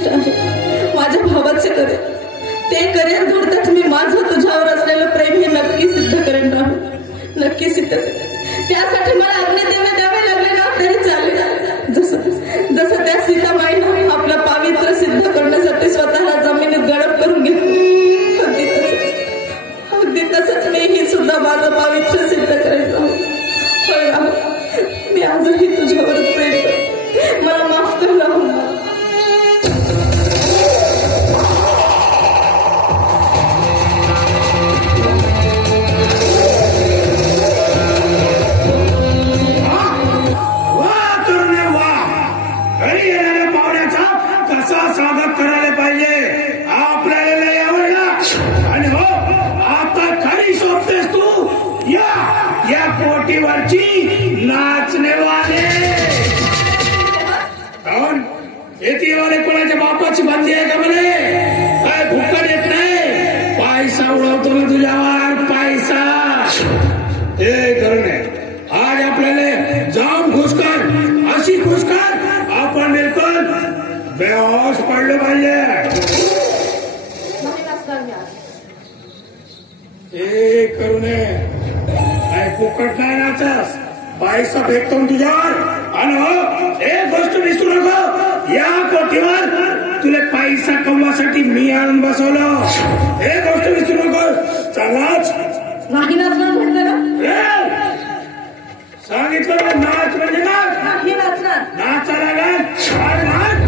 उद्दिष्ट आहे माझ्या भावाचे करेल ते करिअर घडताच मी माझं तुझ्यावर असलेलं प्रेम हे नक्की सिद्ध करेन राहुल नक्की सिद्ध करेन त्यासाठी मला अग्निदेव द्यावे लागले ना तरी चालेल जसं त्या सीतामाईनं आपलं पावित्र्य सिद्ध करण्यासाठी स्वतःला जमिनीत गडप करून घेतलं अगदी तसंच मीही सुद्धा माझं पावित्र्य सिद्ध करायचं मी आजही तुझ्यावरच प्रेम करते मला माफ कर राहुल स्वागत करायला पाहिजे आपल्याला आवडला आणि हो आता खरी शोधतेस तू या कोटीवरची नाचणेवाले कोण येते कोणाच्या बापाची बंदी आहे का म्हणे काय फुकट येत नाही पैसा उडवतो ना तुझ्यावर पैसा हे करू आज आपल्याला जाऊन खुश कर अशी खुश कर आपण बिलकुल बेहोश पडलं पाहिजे हे करू नये काय फुकट नाही नाचस पैसा फेकतो तुझ्यावर आणि एक गोष्ट विसरू नको या कोटीवर तुला पैसा कमवासाठी मी आणून बसवलं एक गोष्ट विसरू नको चलाच नाही नाचणार म्हटलं ना सांगितलं नाच म्हणजे नाच नाही नाचणार नाचायला नाच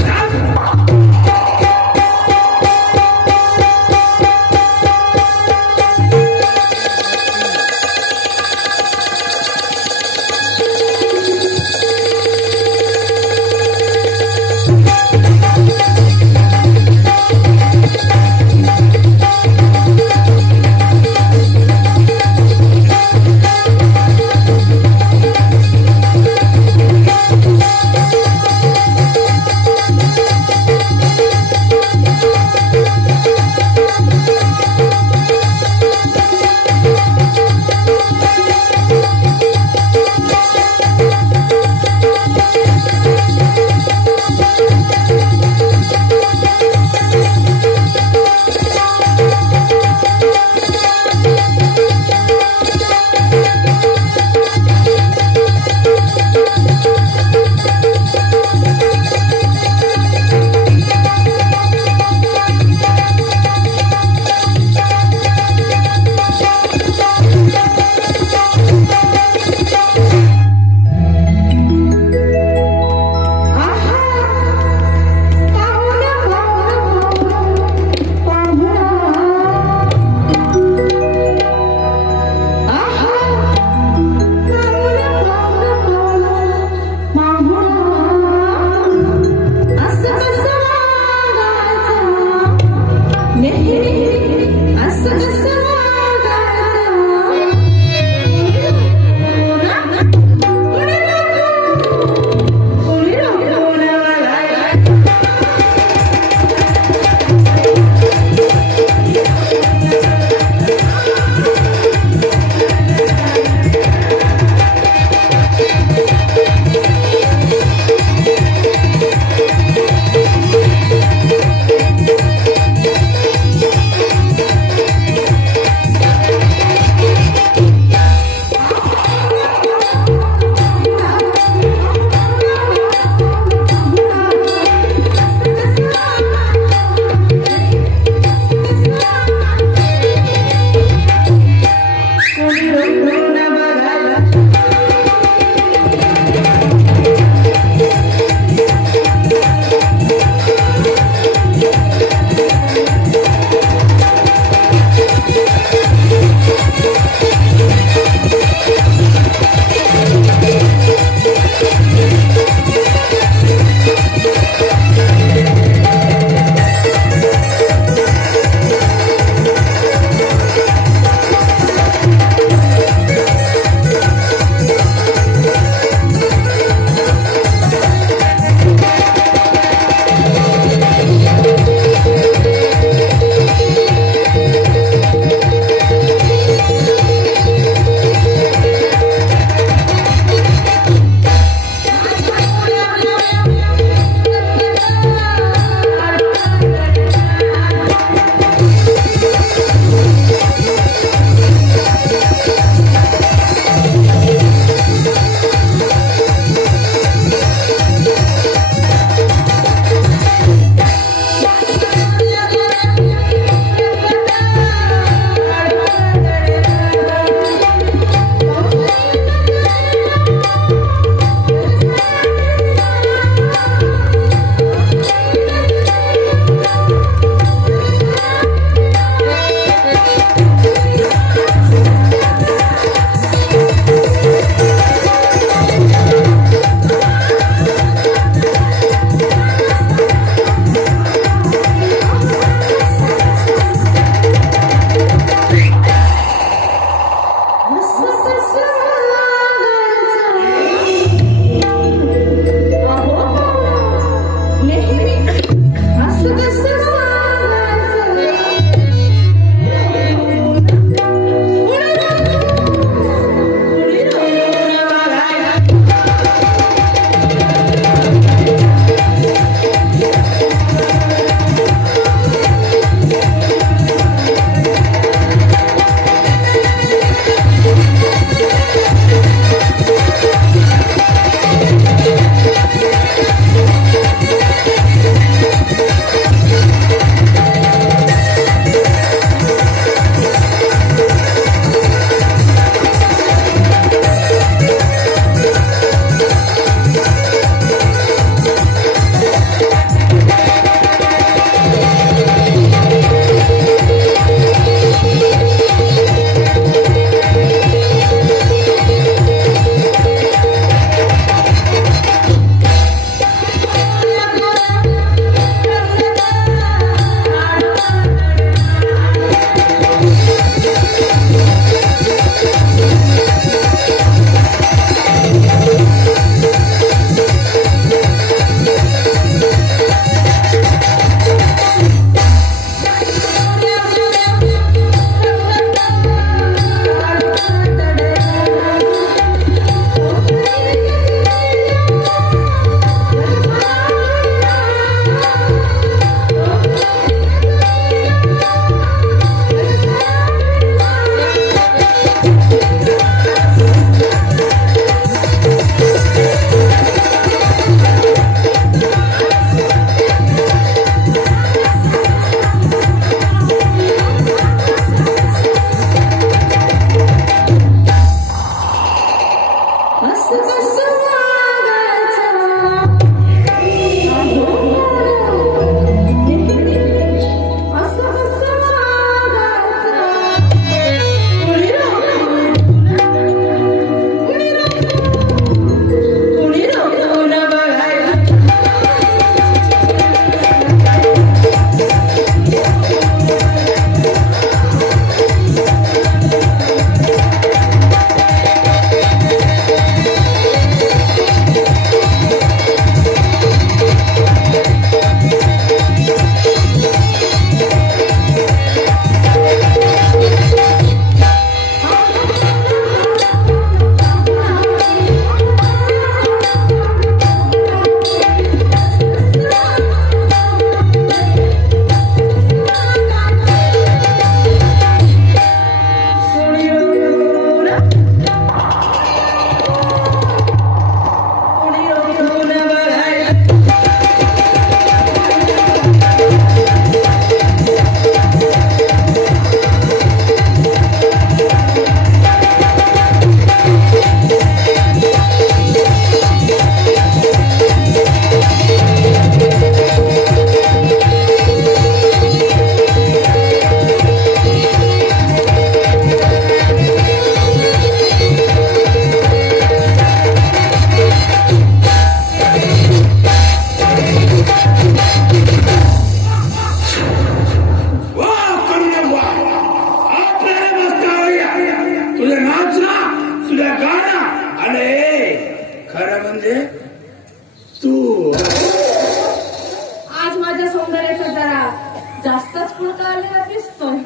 जास्तच पुढे आलेला दिसतोय.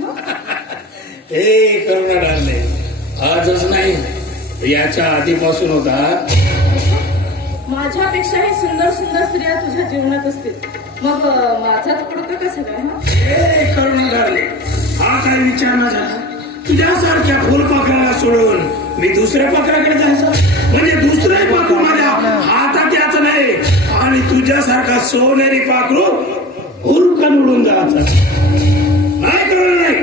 हे करुणा डारले, आजच नाही याच्या आधीपासून होता. माझ्यापेक्षाही सुंदर सुंदर स्त्रिया तुझ्या जीवनात असतील, मग माझा तुकडं कसं काय? हे करुणा डारले, हा काय विचार न झाला? तुझ्यासारख्या फुलपाखराला सोडून मी दुसऱ्या पाखराकडे जायचं म्हणजे दुसरंही पाखरू माझ्या हातात याचं नाही, आणि तुझ्यासारखा सोनेरी पाखरू हुरकन उडून जायचं नाही. कळलं नाही?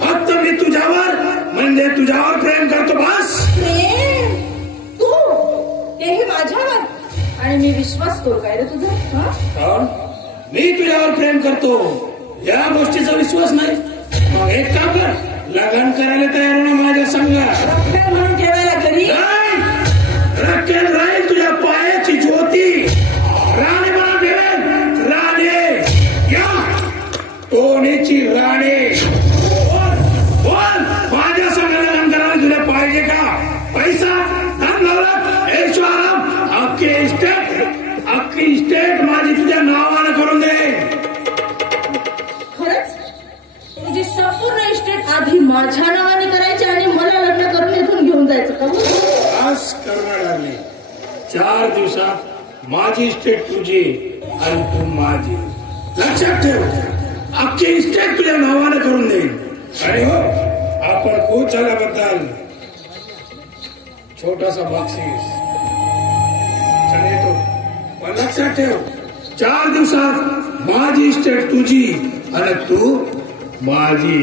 फक्त मी तुझ्यावर म्हणजे तुझ्यावर प्रेम करतो बस. प्रेम? तू तेही माझ्यावर? आणि मी विश्वास करू काय रे तुझा? मी तुझ्यावर प्रेम करतो या गोष्टीचा विश्वास नाही? मग एक काम कर, लग्न करायला तयार होणं माझ्या संग. रक्कल म्हणून ठेवायला घरी रक्कल राहील तुझ्या पायाची ज्योती, राणी म्हणून ठेवेल. राणे या टोणीची राणे. बोल माझ्या संग लग्न करायला तुला पाहिजे का? पैसा, धन दौलत, ऐशो आराम, अख्खी इस्टेट माझी तुझ्या नावाने 4 दिवसात माझी इस्टेट तुझी आणि तू माझी. लक्षात ठेव, अख्खी इस्टेट तुझ्या नावाने करून देईल. आणि हो, आपण खुश झाल्याबद्दल छोटासा बक्षीस येतो. पण लक्षात ठेव, 4 दिवसात माझी इस्टेट तुझी आणि तू माझी.